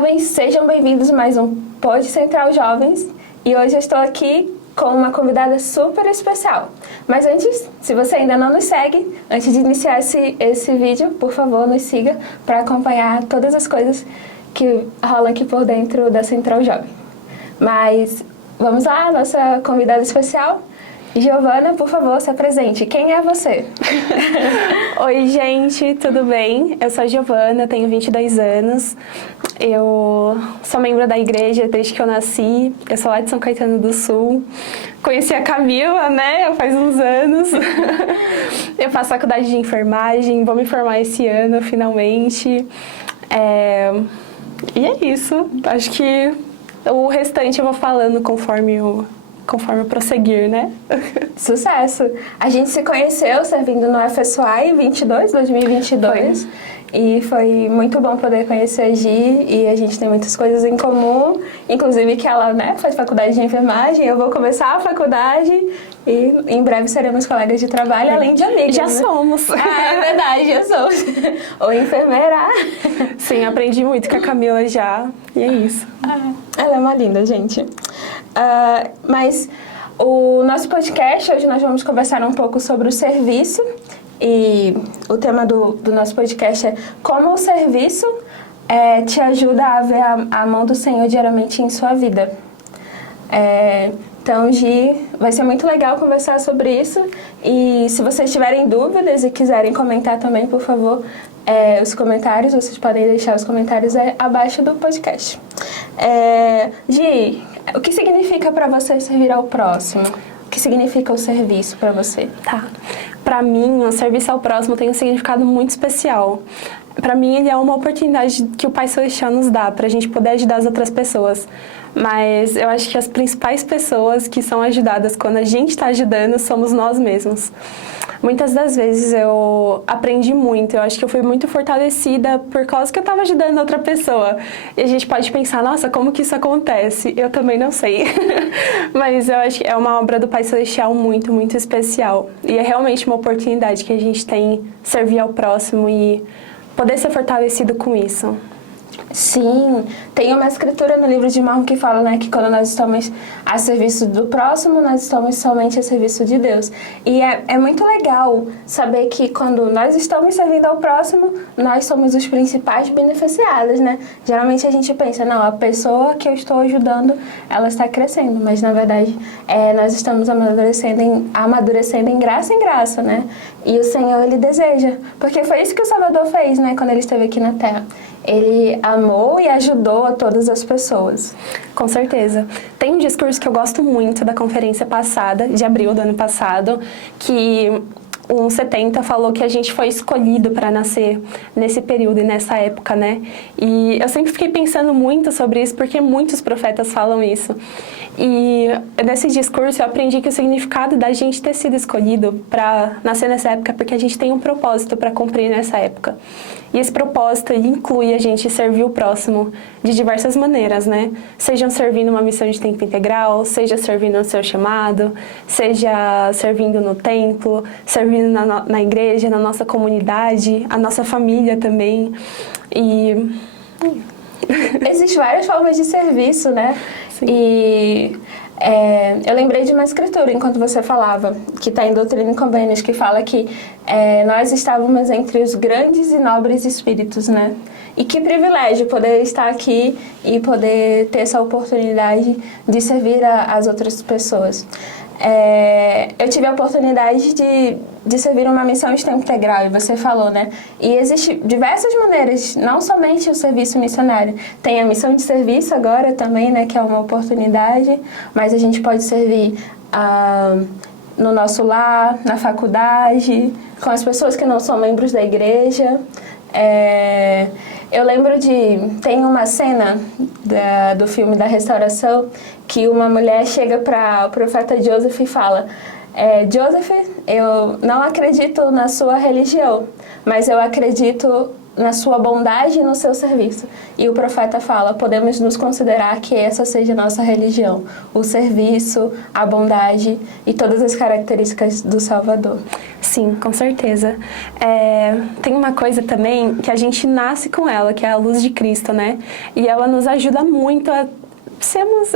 Jovens, sejam bem-vindos a mais um Pod Central Jovens e hoje eu estou aqui com uma convidada super especial. Mas antes, se você ainda não nos segue, antes de iniciar esse vídeo, por favor, nos siga para acompanhar todas as coisas que rolam aqui por dentro da Central Jovem. Mas vamos lá, nossa convidada especial. Giovana, por favor, se apresente. Quem é você? Oi, gente, tudo bem? Eu sou a Giovana, tenho 22 anos. Eu sou membro da igreja desde que eu nasci. Eu sou lá de São Caetano do Sul. Conheci a Camila, né? Faz uns anos. Eu faço faculdade de enfermagem, vou me formar esse ano, finalmente. E é isso. Acho que o restante eu vou falando conforme eu prosseguir, né? Sucesso! A gente se conheceu servindo no FSUAI 2022. E foi muito bom poder conhecer a Gi, e a gente tem muitas coisas em comum, inclusive que ela, né, faz faculdade de enfermagem, eu vou começar a faculdade e em breve seremos colegas de trabalho, além de amigas. Já né? somos! Ah, é verdade, já somos. Ou enfermeira. Sim, aprendi muito com a Camila já, e é isso. Ela é uma linda, gente. Mas o nosso podcast, hoje nós vamos conversar um pouco sobre o serviço. E o tema do nosso podcast é como o serviço te ajuda a ver a mão do Senhor diariamente em sua vida. Então, Gi, vai ser muito legal conversar sobre isso. E se vocês tiverem dúvidas e quiserem comentar também, por favor, os comentários, vocês podem deixar os comentários abaixo do podcast. Gi, o que significa para você servir ao próximo? O que significa o serviço para você? Tá. Para mim, o serviço ao próximo tem um significado muito especial. Para mim, ele é uma oportunidade que o Pai Celestial nos dá para a gente poder ajudar as outras pessoas. Mas eu acho que as principais pessoas que são ajudadas quando a gente está ajudando somos nós mesmos. Muitas das vezes eu aprendi muito, eu acho que eu fui muito fortalecida por causa que eu estava ajudando outra pessoa. E a gente pode pensar, nossa, como que isso acontece? Eu também não sei. Mas eu acho que é uma obra do Pai Celestial muito, muito especial. E é realmente uma oportunidade que a gente tem servir ao próximo e poder ser fortalecido com isso. Sim, tem uma escritura no livro de Marco que fala, né, que quando nós estamos a serviço do próximo, nós estamos somente a serviço de Deus. E é muito legal saber que quando nós estamos servindo ao próximo, nós somos os principais beneficiados, né? Geralmente a gente pensa, não, a pessoa que eu estou ajudando, ela está crescendo, mas na verdade nós estamos amadurecendo em graça, né? E o Senhor, Ele deseja, porque foi isso que o Salvador fez, né, quando Ele esteve aqui na Terra. Ele amou e ajudou a todas as pessoas. Com certeza. Tem um discurso que eu gosto muito da conferência passada, de abril do ano passado, que um 70 falou que a gente foi escolhido para nascer nesse período e nessa época, né? E eu sempre fiquei pensando muito sobre isso, porque muitos profetas falam isso. E nesse discurso eu aprendi que o significado da gente ter sido escolhido para nascer nessa época é porque a gente tem um propósito para cumprir nessa época. E esse propósito inclui a gente servir o próximo de diversas maneiras, né? Seja servindo uma missão de tempo integral, seja servindo no seu chamado, seja servindo no templo, servindo na igreja, na nossa comunidade, a nossa família também. E existem várias formas de serviço, né? Sim. E eu lembrei de uma escritura enquanto você falava, que está em Doutrina e Convênios, que fala que nós estávamos entre os grandes e nobres espíritos, né? E que privilégio poder estar aqui e poder ter essa oportunidade de servir as outras pessoas. Eu tive a oportunidade de servir uma missão de tempo integral, e você falou, né? E existem diversas maneiras, não somente o serviço missionário. Tem a missão de serviço agora também, né? Que é uma oportunidade, mas a gente pode servir no nosso lar, na faculdade, com as pessoas que não são membros da igreja. Eu lembro tem uma cena do filme da Restauração que uma mulher chega para o profeta Joseph e fala: Joseph, eu não acredito na sua religião, mas eu acredito na sua bondade e no seu serviço. E o profeta fala, podemos nos considerar que essa seja a nossa religião, o serviço, a bondade e todas as características do Salvador. Sim, com certeza. Tem uma coisa também que a gente nasce com ela, que é a luz de Cristo, né? E ela nos ajuda muito a sermos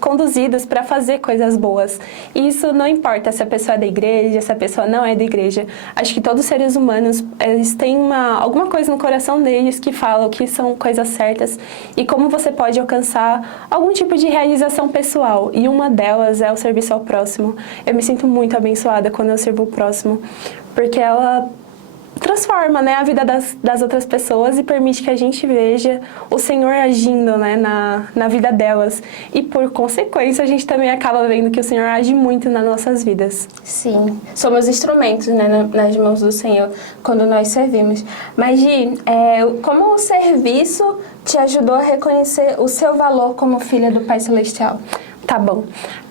conduzidos para fazer coisas boas. E isso não importa se a pessoa é da igreja, se a pessoa não é da igreja. Acho que todos os seres humanos, eles têm alguma coisa no coração deles que falam que são coisas certas e como você pode alcançar algum tipo de realização pessoal. E uma delas é o serviço ao próximo. Eu me sinto muito abençoada quando eu sirvo o próximo, porque ela transforma, né, a vida das outras pessoas e permite que a gente veja o Senhor agindo, né, na vida delas. E por consequência, a gente também acaba vendo que o Senhor age muito nas nossas vidas. Sim, somos instrumentos, né, nas mãos do Senhor quando nós servimos. Mas, Gi, como o serviço te ajudou a reconhecer o seu valor como filha do Pai Celestial? Tá bom.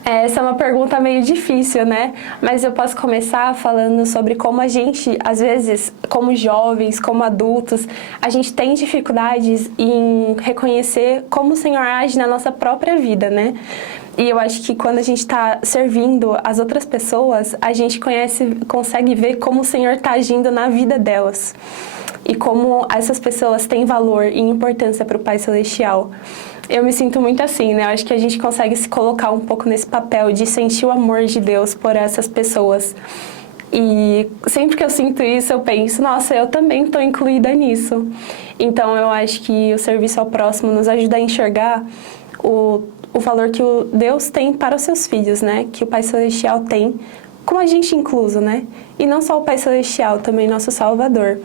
Essa é uma pergunta meio difícil, né? Mas eu posso começar falando sobre como a gente, às vezes, como jovens, como adultos, a gente tem dificuldades em reconhecer como o Senhor age na nossa própria vida, né? E eu acho que quando a gente está servindo as outras pessoas, a gente consegue ver como o Senhor está agindo na vida delas. E como essas pessoas têm valor e importância para o Pai Celestial. Eu me sinto muito assim, né? Eu acho que a gente consegue se colocar um pouco nesse papel de sentir o amor de Deus por essas pessoas. E sempre que eu sinto isso, eu penso, nossa, eu também estou incluída nisso. Então, eu acho que o serviço ao próximo nos ajuda a enxergar o valor que o Deus tem para os seus filhos, né? Que o Pai Celestial tem, com a gente incluso, né? E não só o Pai Celestial, também nosso Salvador.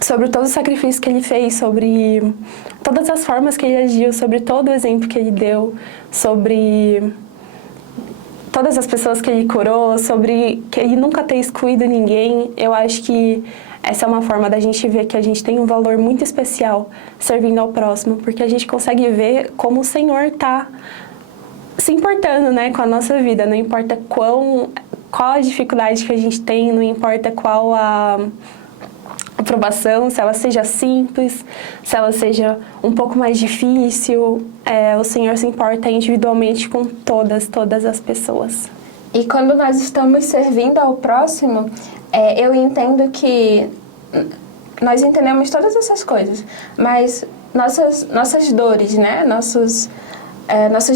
Sobre todo o sacrifício que ele fez, sobre todas as formas que ele agiu, sobre todo o exemplo que ele deu, sobre todas as pessoas que ele curou, sobre que ele nunca ter excluído ninguém. Eu acho que essa é uma forma da gente ver que a gente tem um valor muito especial servindo ao próximo, porque a gente consegue ver como o Senhor está se importando, né, com a nossa vida. Não importa qual a dificuldade que a gente tem, não importa qual a aprovação, se ela seja simples, se ela seja um pouco mais difícil, o Senhor se importa individualmente com todas as pessoas. E quando nós estamos servindo ao próximo, eu entendo que nós entendemos todas essas coisas, mas nossas dores, né, nossas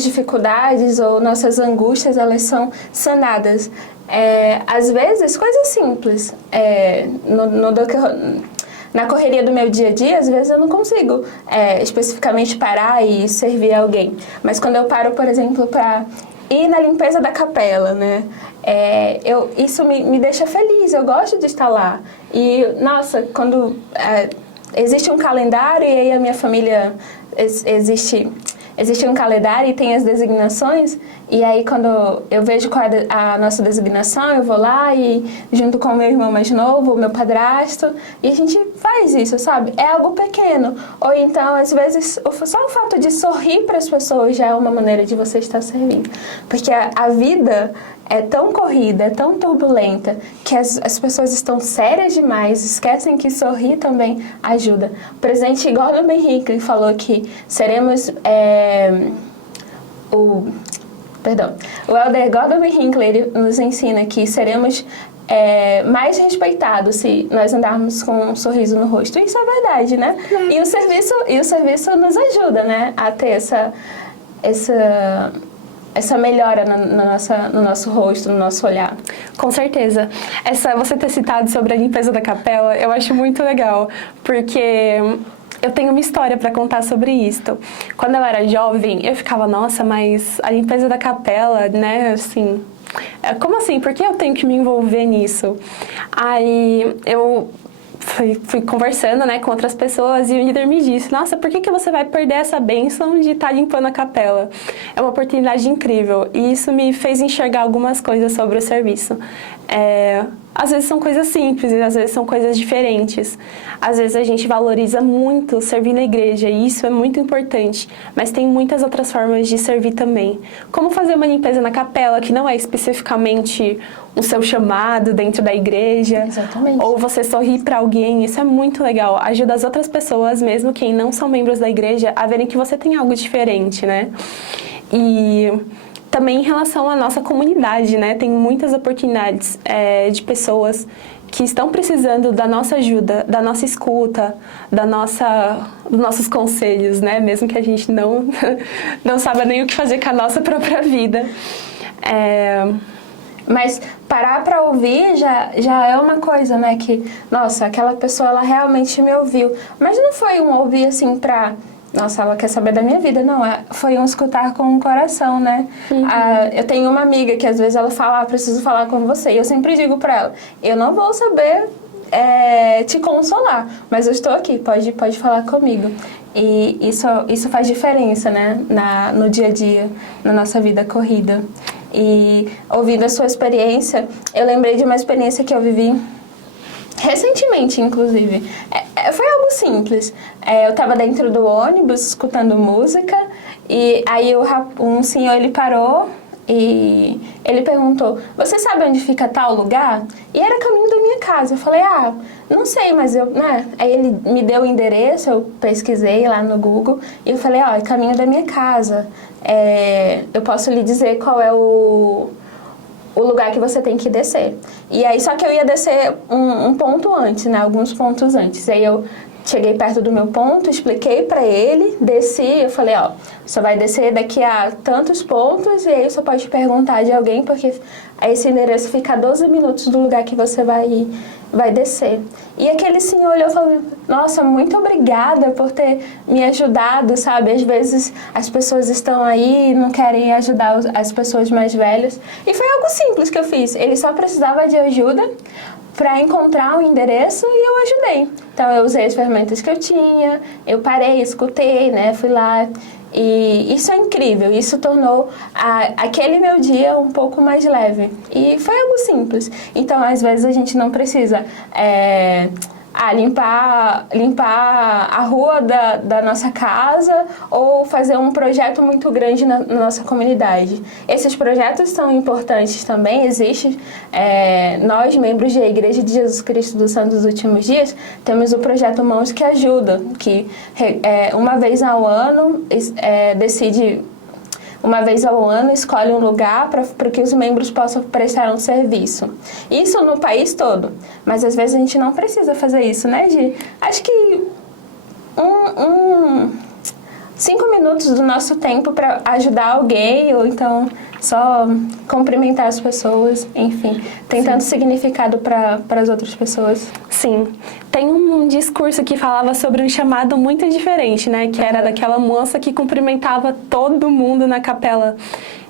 dificuldades ou nossas angústias, elas são sanadas. Às vezes, coisas simples. Na correria do meu dia a dia, às vezes eu não consigo especificamente parar e servir alguém. Mas quando eu paro, por exemplo, para ir na limpeza da capela, né? Isso me deixa feliz, eu gosto de estar lá. E, nossa, quando existe um calendário e aí a minha família existe um calendário e tem as designações, e aí quando eu vejo qual é a nossa designação, eu vou lá e junto com o meu irmão mais novo, o meu padrasto, e a gente faz isso, sabe? É algo pequeno. Ou então, às vezes, só o fato de sorrir para as pessoas já é uma maneira de você estar servindo. Porque a vida é tão corrida, é tão turbulenta, que as pessoas estão sérias demais, esquecem que sorrir também ajuda. O presidente Gordon B. Hinckley falou que seremos... O elder Gordon B. Hinckley nos ensina que seremos mais respeitados se nós andarmos com um sorriso no rosto. Isso é verdade, né? E o serviço nos ajuda, né, a ter essa melhora no nosso rosto, no nosso olhar. Com certeza. Você ter citado sobre a limpeza da capela, eu acho muito legal, porque eu tenho uma história para contar sobre isso. Quando eu era jovem, eu ficava, nossa, mas a limpeza da capela, né, assim... Como assim? Por que eu tenho que me envolver nisso? Aí eu fui conversando, né, com outras pessoas e o líder me disse, nossa, por que você vai perder essa bênção de estar limpando a capela? É uma oportunidade incrível. E isso me fez enxergar algumas coisas sobre o serviço. às vezes são coisas simples, às vezes são coisas diferentes. Às vezes a gente valoriza muito servir na igreja, e isso é muito importante, mas tem muitas outras formas de servir também. Como fazer uma limpeza na capela, que não é especificamente o seu chamado dentro da igreja. Exatamente. Ou você sorrir para alguém, isso é muito legal. Ajuda as outras pessoas, mesmo quem não são membros da igreja, a verem que você tem algo diferente, né? E também em relação à nossa comunidade, né? Tem muitas oportunidades de pessoas que estão precisando da nossa ajuda, da nossa escuta, dos nossos conselhos, né? Mesmo que a gente não saiba nem o que fazer com a nossa própria vida. Mas parar para ouvir já é uma coisa, né? Que, nossa, aquela pessoa, ela realmente me ouviu. Mas não foi um ouvir, assim, pra... Nossa, ela quer saber da minha vida. Não, foi um escutar com o coração, né? Uhum. Eu tenho uma amiga que, às vezes, ela fala, preciso falar com você. E eu sempre digo pra ela, eu não vou saber te consolar, mas eu estou aqui, pode falar comigo. E isso faz diferença, né? No dia a dia, na nossa vida corrida. E ouvindo a sua experiência, eu lembrei de uma experiência que eu vivi recentemente, inclusive. Foi algo simples. Eu estava dentro do ônibus, escutando música, e aí um senhor, ele parou e ele perguntou, você sabe onde fica tal lugar? E era caminho da minha casa. Eu falei, não sei, mas né? Aí ele me deu o endereço, eu pesquisei lá no Google, e eu falei, é caminho da minha casa. Eu posso lhe dizer qual é o lugar que você tem que descer. E aí, só que eu ia descer um ponto antes, né? Alguns pontos antes. Aí eu cheguei perto do meu ponto, expliquei pra ele, desci, eu falei, você vai descer daqui a tantos pontos e aí você pode perguntar de alguém, porque esse endereço fica a 12 minutos do lugar que você vai descer. E aquele senhor olhou e falou, nossa, muito obrigada por ter me ajudado, sabe? Às vezes as pessoas estão aí e não querem ajudar as pessoas mais velhas. E foi algo simples que eu fiz. Ele só precisava de ajuda para encontrar um endereço e eu ajudei. Então eu usei as ferramentas que eu tinha, eu parei, escutei, né? Fui lá. E isso é incrível, isso tornou aquele meu dia um pouco mais leve. E foi algo simples. Então, às vezes, a gente não precisa limpar a rua da nossa casa ou fazer um projeto muito grande na nossa comunidade. Esses projetos são importantes também, existem. Nós, membros da Igreja de Jesus Cristo dos Santos dos Últimos Dias, temos o projeto Mãos que Ajuda, que uma vez ao ano escolhe um lugar para que os membros possam prestar um serviço. Isso no país todo. Mas às vezes a gente não precisa fazer isso, né, Gi? Acho que 5 minutos do nosso tempo para ajudar alguém, ou então só cumprimentar as pessoas, enfim. Tem tanto significado para as outras pessoas. Sim. Tem um discurso que falava sobre um chamado muito diferente, né? Que era daquela moça que cumprimentava todo mundo na capela.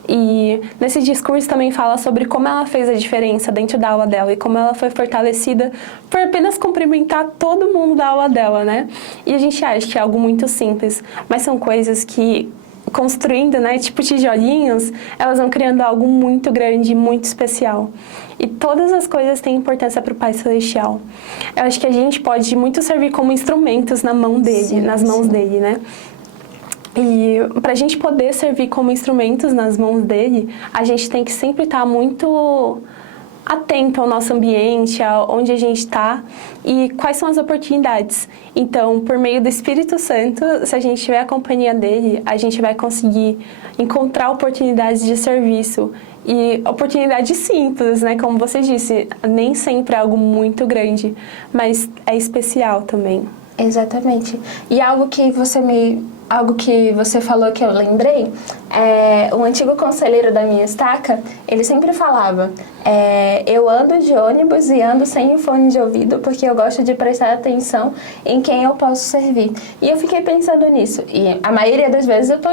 E nesse discurso também fala sobre como ela fez a diferença dentro da aula dela e como ela foi fortalecida por apenas cumprimentar todo mundo da aula dela, né? E a gente acha que é algo muito simples, mas são coisas que, construindo, né, tipo tijolinhos, elas vão criando algo muito grande, muito especial. E todas as coisas têm importância para o Pai Celestial. Eu acho que a gente pode muito servir como instrumentos na mão dele, nas mãos dele, né? E para a gente poder servir como instrumentos nas mãos dele, a gente tem que sempre estar muito atento ao nosso ambiente, onde a gente está e quais são as oportunidades. Então, por meio do Espírito Santo, se a gente tiver a companhia dele, a gente vai conseguir encontrar oportunidades de serviço. E oportunidades simples, né? Como você disse, nem sempre é algo muito grande, mas é especial também. Exatamente. E algo que você falou que eu lembrei, o antigo conselheiro da minha estaca, ele sempre falava, eu ando de ônibus e ando sem o fone de ouvido porque eu gosto de prestar atenção em quem eu posso servir. E eu fiquei pensando nisso. E a maioria das vezes eu tô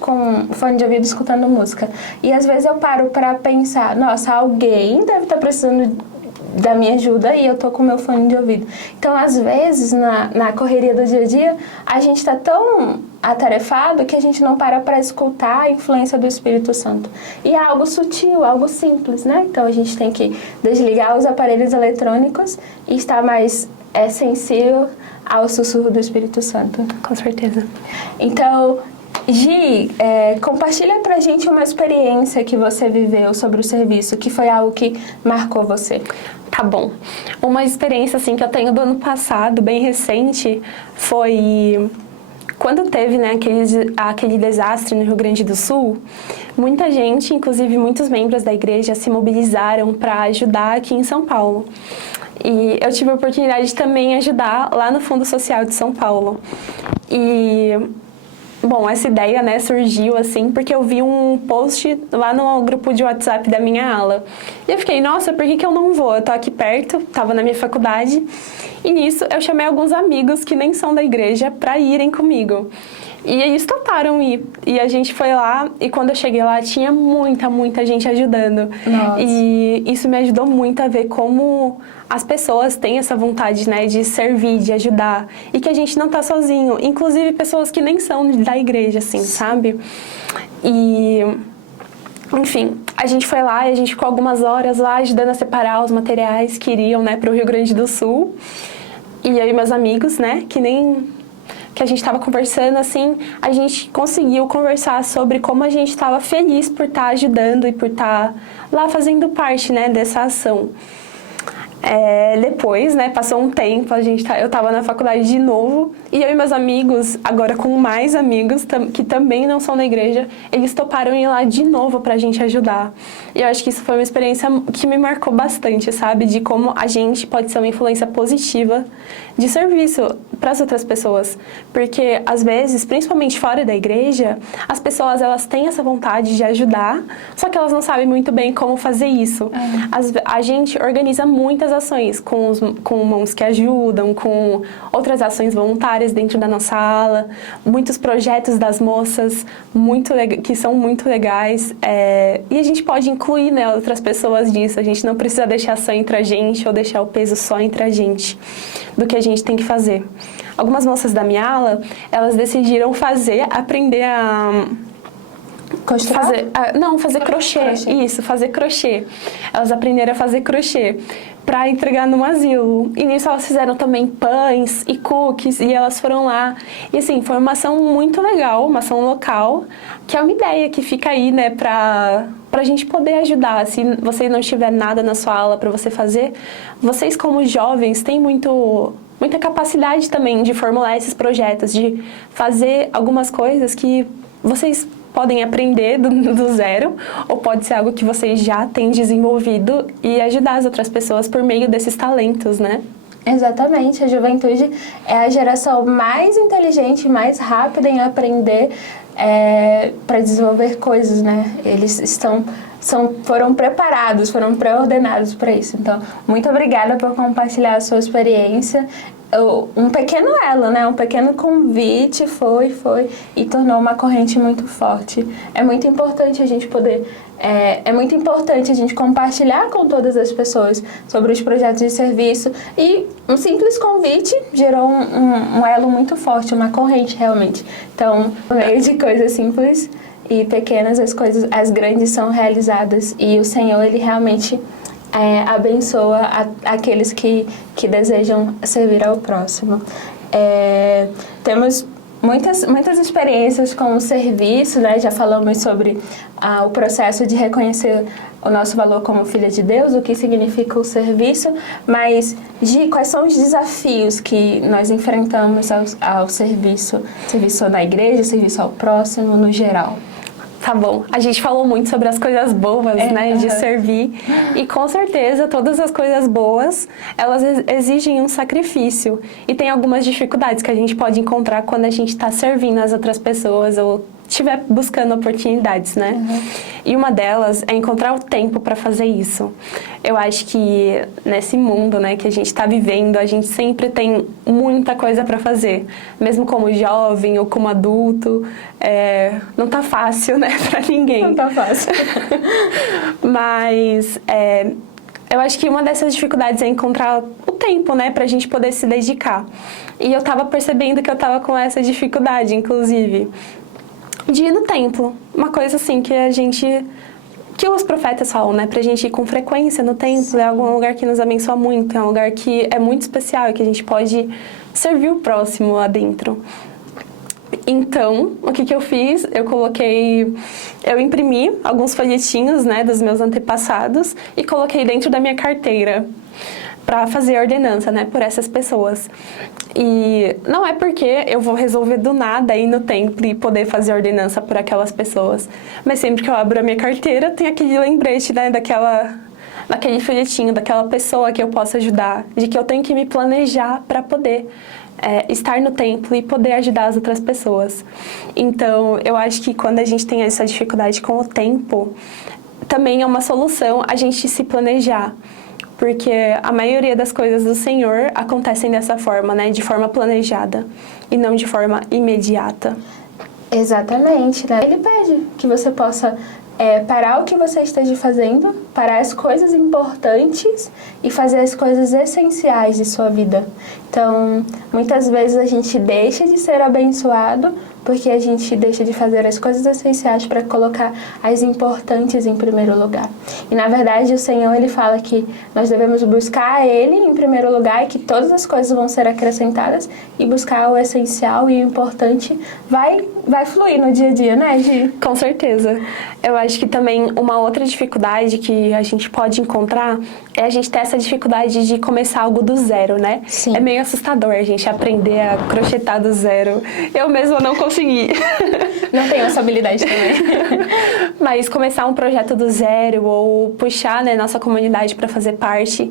com fone de ouvido escutando música. E às vezes eu paro para pensar, nossa, alguém deve estar precisando da minha ajuda e eu tô com meu fone de ouvido. Então, às vezes, na correria do dia a dia, a gente tá tão atarefado que a gente não para escutar a influência do Espírito Santo. E é algo sutil, algo simples, né? Então a gente tem que desligar os aparelhos eletrônicos e estar mais sensível ao sussurro do Espírito Santo. Com certeza. Então, Gi, compartilha pra gente uma experiência que você viveu sobre o serviço, que foi algo que marcou você. Tá bom. Uma experiência assim que eu tenho do ano passado, bem recente, foi quando teve, né, aquele desastre no Rio Grande do Sul. Muita gente, inclusive muitos membros da igreja, se mobilizaram para ajudar aqui em São Paulo. E eu tive a oportunidade de também ajudar lá no Fundo Social de São Paulo. E bom, essa ideia, né, surgiu assim porque eu vi um post lá no grupo de WhatsApp da minha ala. E eu fiquei, nossa, por que eu não vou? Eu tô aqui perto, tava na minha faculdade. E nisso eu chamei alguns amigos que nem são da igreja para irem comigo. E eles toparam ir. E a gente foi lá, e quando eu cheguei lá, tinha muita gente ajudando. Nossa. E isso me ajudou muito a ver como as pessoas têm essa vontade, né, de servir, de ajudar. E que a gente não tá sozinho. Inclusive pessoas que nem são da igreja, assim, sabe? E enfim, a gente foi lá e a gente ficou algumas horas lá ajudando a separar os materiais que iriam, né, pro Rio Grande do Sul. E eu e meus amigos, né, que a gente estava conversando, assim, a gente conseguiu conversar sobre como a gente estava feliz por estar ajudando e por estar lá fazendo parte, né, dessa ação. Depois, né, passou um tempo, eu estava na faculdade de novo, e eu e meus amigos, agora com mais amigos que também não são da igreja, eles toparam ir lá de novo pra gente ajudar. E eu acho que isso foi uma experiência que me marcou bastante, sabe? De como a gente pode ser uma influência positiva de serviço para as outras pessoas. Porque, às vezes, principalmente fora da igreja, as pessoas, elas têm essa vontade de ajudar, só que elas não sabem muito bem como fazer isso. A gente organiza muitas ações com mãos que ajudam, com outras ações voluntárias dentro da nossa ala, muitos projetos das moças que são muito legais, e a gente pode incluir, né, outras pessoas disso. A gente não precisa deixar só entre a gente ou deixar o peso só entre a gente do que a gente tem que fazer. Algumas moças da minha ala, elas decidiram aprender a Costurar? Fazer crochê. Isso, fazer crochê. Elas aprenderam a fazer crochê para entregar no asilo. E nisso elas fizeram também pães e cookies, e elas foram lá. E assim, foi uma ação muito legal, uma ação local, que é uma ideia que fica aí, né, pra gente poder ajudar. Se você não tiver nada na sua aula para você fazer, vocês como jovens têm muita capacidade também de formular esses projetos, de fazer algumas coisas que vocês podem aprender do zero, ou pode ser algo que vocês já têm desenvolvido e ajudar as outras pessoas por meio desses talentos, né? Exatamente, a juventude é a geração mais inteligente, mais rápida em aprender para desenvolver coisas, né? Eles foram preparados, foram pré-ordenados para isso. Então, muito obrigada por compartilhar a sua experiência. Um pequeno elo, né? Um pequeno convite foi e tornou uma corrente muito forte. É muito importante a gente compartilhar com todas as pessoas sobre os projetos de serviço, e um simples convite gerou um elo muito forte, uma corrente realmente. Então, por meio de coisas simples e pequenas, as grandes são realizadas, e o Senhor, Ele realmente abençoa aqueles que desejam servir ao próximo. Temos muitas experiências com o serviço, né? Já falamos sobre o processo de reconhecer o nosso valor como filha de Deus, o que significa o serviço, mas, Gi, quais são os desafios que nós enfrentamos ao serviço na igreja, serviço ao próximo, no geral? Tá bom. A gente falou muito sobre as coisas boas, né, de servir. E com certeza, todas as coisas boas, elas exigem um sacrifício. E tem algumas dificuldades que a gente pode encontrar quando a gente está servindo as outras pessoas ou estiver buscando oportunidades, né? E uma delas é encontrar o tempo para fazer isso. Eu acho que nesse mundo, né, que a gente está vivendo, a gente sempre tem muita coisa para fazer. Mesmo como jovem ou como adulto, não tá fácil, né, para ninguém. Não tá fácil. Mas Eu acho que uma dessas dificuldades é encontrar o tempo, né, pra gente poder se dedicar. E eu tava percebendo que eu tava com essa dificuldade, inclusive, de ir no templo. Uma coisa assim que os profetas falam, né, pra gente ir com frequência no templo. É algum lugar que nos abençoa muito, é um lugar que é muito especial e que a gente pode servir o próximo lá dentro. Então, o que eu fiz? Eu imprimi alguns folhetinhos, né, dos meus antepassados e coloquei dentro da minha carteira para fazer a ordenança, né, por essas pessoas. E não é porque eu vou resolver do nada ir no templo e poder fazer a ordenança por aquelas pessoas, mas sempre que eu abro a minha carteira tem aquele lembrete, né, daquele folhetinho, daquela pessoa que eu posso ajudar, de que eu tenho que me planejar para poder estar no templo e poder ajudar as outras pessoas. Então, eu acho que quando a gente tem essa dificuldade com o tempo, também é uma solução a gente se planejar. Porque a maioria das coisas do Senhor acontecem dessa forma, né? De forma planejada e não de forma imediata. Exatamente, né? Ele pede que você possa parar o que você esteja fazendo, parar as coisas importantes e fazer as coisas essenciais de sua vida. Então, muitas vezes a gente deixa de ser abençoado porque a gente deixa de fazer as coisas essenciais para colocar as importantes em primeiro lugar. E, na verdade, o Senhor, Ele fala que nós devemos buscar Ele em primeiro lugar e que todas as coisas vão ser acrescentadas e buscar o essencial e o importante vai fluir no dia a dia, né, Gi? Com certeza. Eu acho que também uma outra dificuldade que a gente pode encontrar é a gente ter essa dificuldade de começar algo do zero, né? Sim. É meio assustador a gente aprender a crochetar do zero. Eu mesma não consegui. Não tenho essa habilidade também. Mas começar um projeto do zero ou puxar, né, nossa comunidade para fazer parte.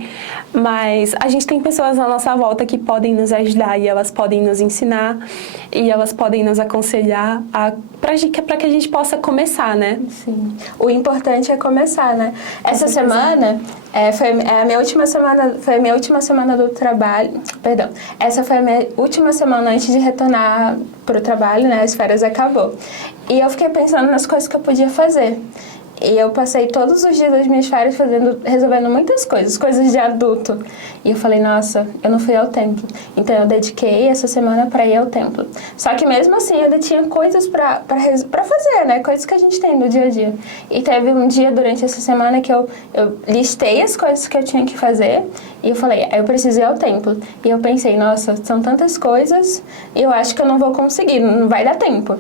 Mas a gente tem pessoas na nossa volta que podem nos ajudar e elas podem nos ensinar e elas podem nos aconselhar para que a gente possa começar, né? Sim. O importante é começar, né? Essa semana foi a minha última semana do trabalho. Perdão. Essa foi a minha última semana antes de retornar para o trabalho, né? As férias acabou. E eu fiquei pensando nas coisas que eu podia fazer. E eu passei todos os dias das minhas férias resolvendo muitas coisas de adulto. E eu falei, nossa, eu não fui ao templo. Então eu dediquei essa semana para ir ao templo. Só que mesmo assim eu ainda tinha coisas para fazer, né? Coisas que a gente tem no dia a dia. E teve um dia durante essa semana que eu listei as coisas que eu tinha que fazer. E eu falei, eu preciso ir ao templo. E eu pensei, nossa, são tantas coisas, eu acho que eu não vou conseguir, não vai dar tempo.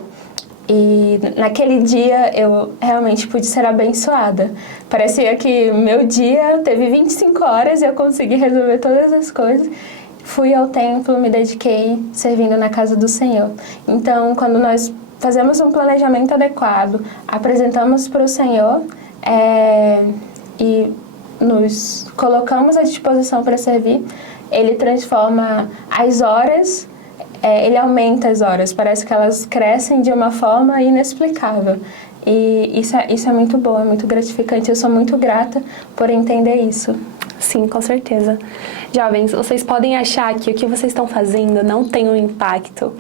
E naquele dia eu realmente pude ser abençoada. Parecia que meu dia teve 25 horas e eu consegui resolver todas as coisas. Fui ao templo, me dediquei servindo na casa do Senhor. Então, quando nós fazemos um planejamento adequado, apresentamos para o Senhor e nos colocamos à disposição para servir, Ele transforma as horas. Ele aumenta as horas, parece que elas crescem de uma forma inexplicável. E isso é muito bom, é muito gratificante. Eu sou muito grata por entender isso. Sim, com certeza. Jovens, vocês podem achar que o que vocês estão fazendo não tem um impacto,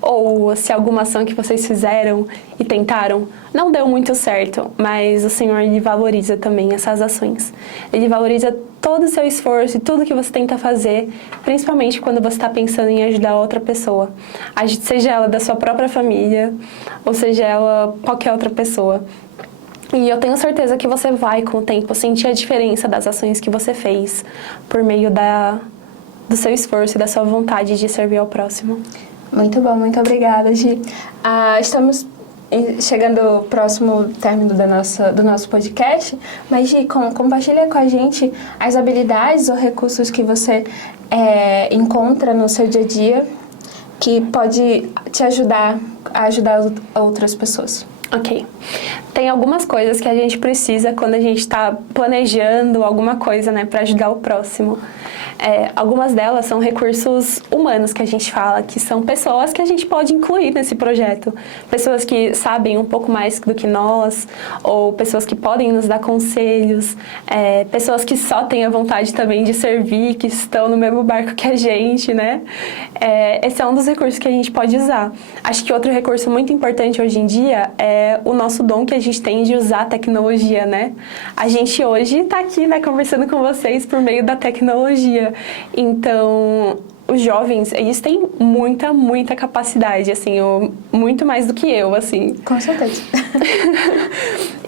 ou se alguma ação que vocês fizeram e tentaram não deu muito certo, mas o Senhor, Ele valoriza também essas ações. Ele valoriza todo o seu esforço e tudo que você tenta fazer, principalmente quando você está pensando em ajudar outra pessoa, seja ela da sua própria família, ou seja ela qualquer outra pessoa. E eu tenho certeza que você vai, com o tempo, sentir a diferença das ações que você fez por meio do seu esforço e da sua vontade de servir ao próximo. Muito bom, muito obrigada, Gi. Estamos chegando ao próximo término do nosso podcast, mas, Gi, compartilha com a gente as habilidades ou recursos que você encontra no seu dia a dia que pode te ajudar a ajudar outras pessoas. Ok. Tem algumas coisas que a gente precisa quando a gente está planejando alguma coisa, né, para ajudar o próximo. Algumas delas são recursos humanos que a gente fala, que são pessoas que a gente pode incluir nesse projeto. Pessoas que sabem um pouco mais do que nós, ou pessoas que podem nos dar conselhos, pessoas que só têm a vontade também de servir, que estão no mesmo barco que a gente, né? Esse é um dos recursos que a gente pode usar. Acho que outro recurso muito importante hoje em dia é o nosso dom que a gente tem de usar a tecnologia, né? A gente hoje está aqui, né, conversando com vocês por meio da tecnologia. Então, os jovens, eles têm muita capacidade, assim, muito mais do que eu, assim. Com certeza.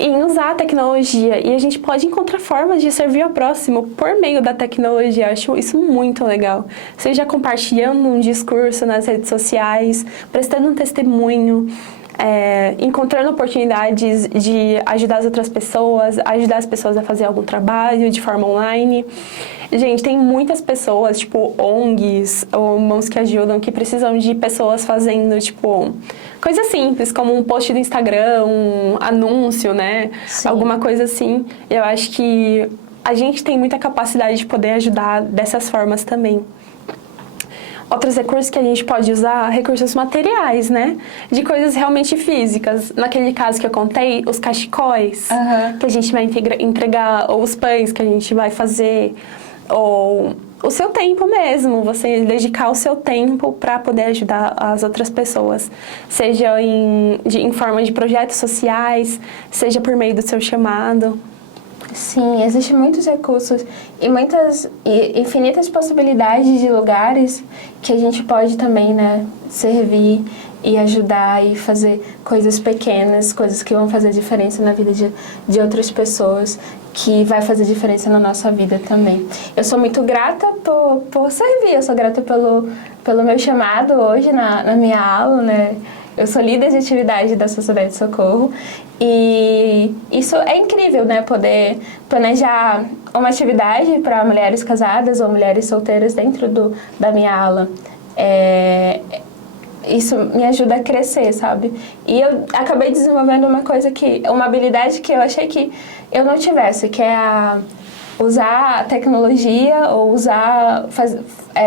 Em usar a tecnologia. E a gente pode encontrar formas de servir ao próximo por meio da tecnologia. Eu acho isso muito legal. Seja compartilhando um discurso nas redes sociais, prestando um testemunho, encontrando oportunidades de ajudar as outras pessoas, ajudar as pessoas a fazer algum trabalho de forma online. Gente, tem muitas pessoas, tipo ONGs ou mãos que ajudam, que precisam de pessoas fazendo, tipo, coisas simples, como um post do Instagram, um anúncio, né? Sim. Alguma coisa assim. Eu acho que a gente tem muita capacidade de poder ajudar dessas formas também. Outros recursos que a gente pode usar, recursos materiais, né? De coisas realmente físicas. Naquele caso que eu contei, os cachecóis que a gente vai entregar, ou os pães que a gente vai fazer, ou o seu tempo mesmo, você dedicar o seu tempo para poder ajudar as outras pessoas. Seja em forma de projetos sociais, seja por meio do seu chamado. Sim, existem muitos recursos e infinitas possibilidades de lugares que a gente pode também, né, servir e ajudar e fazer coisas pequenas, coisas que vão fazer diferença na vida de outras pessoas, que vai fazer diferença na nossa vida também. Eu sou muito grata por servir, eu sou grata pelo meu chamado hoje na minha aula, né? Eu sou líder de atividade da Sociedade de Socorro e isso é incrível, né? Poder planejar uma atividade para mulheres casadas ou mulheres solteiras dentro da minha aula. Isso me ajuda a crescer, sabe? E eu acabei desenvolvendo uma habilidade que eu achei que eu não tivesse, que é usar a tecnologia ou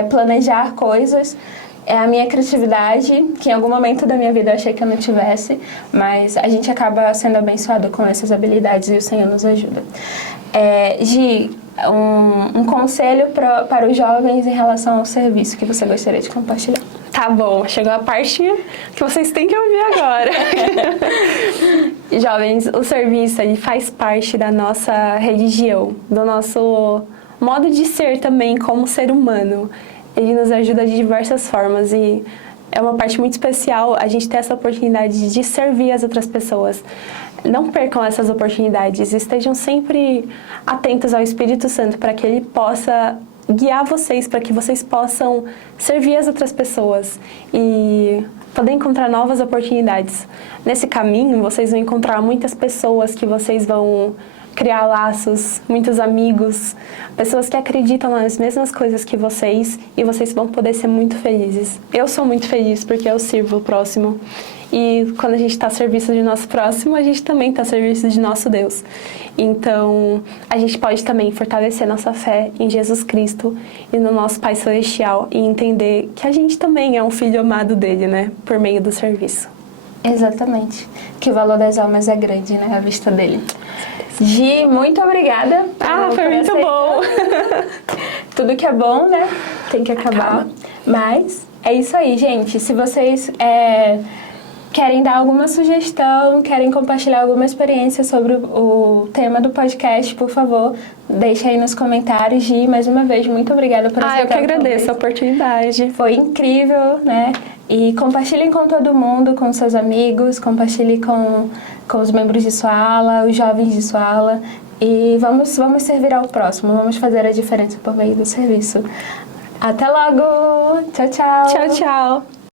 planejar coisas. É a minha criatividade, que em algum momento da minha vida eu achei que eu não tivesse, mas a gente acaba sendo abençoado com essas habilidades e o Senhor nos ajuda. Gi, um conselho para os jovens em relação ao serviço que você gostaria de compartilhar. Tá bom, chegou a parte que vocês têm que ouvir agora. Jovens, o serviço, ele faz parte da nossa religião, do nosso modo de ser também como ser humano. Ele nos ajuda de diversas formas e é uma parte muito especial a gente ter essa oportunidade de servir as outras pessoas. Não percam essas oportunidades, estejam sempre atentos ao Espírito Santo para que ele possa guiar vocês, para que vocês possam servir as outras pessoas e poder encontrar novas oportunidades. Nesse caminho, vocês vão encontrar muitas pessoas que vocês vão criar laços, muitos amigos, pessoas que acreditam nas mesmas coisas que vocês e vocês vão poder ser muito felizes. Eu sou muito feliz porque eu sirvo o próximo e quando a gente está a serviço de nosso próximo, a gente também está a serviço de nosso Deus. Então, a gente pode também fortalecer nossa fé em Jesus Cristo e no nosso Pai Celestial e entender que a gente também é um filho amado dele, né? Por meio do serviço. Exatamente. Que o valor das almas é grande, né? À vista dele. Gi, muito obrigada. Foi muito bom. Tudo que é bom, né? Tem que acabar. Mas é isso aí, gente. Se vocês querem dar alguma sugestão, querem compartilhar alguma experiência sobre o tema do podcast, por favor, deixe aí nos comentários. Gi, mais uma vez, muito obrigada por aceitar. Eu que agradeço a oportunidade. Foi incrível, né? E compartilhem com todo mundo, com seus amigos, compartilhe com os membros de sua ala, os jovens de sua ala. E vamos servir ao próximo, vamos fazer a diferença por meio do serviço. Até logo! Tchau, tchau! Tchau, tchau!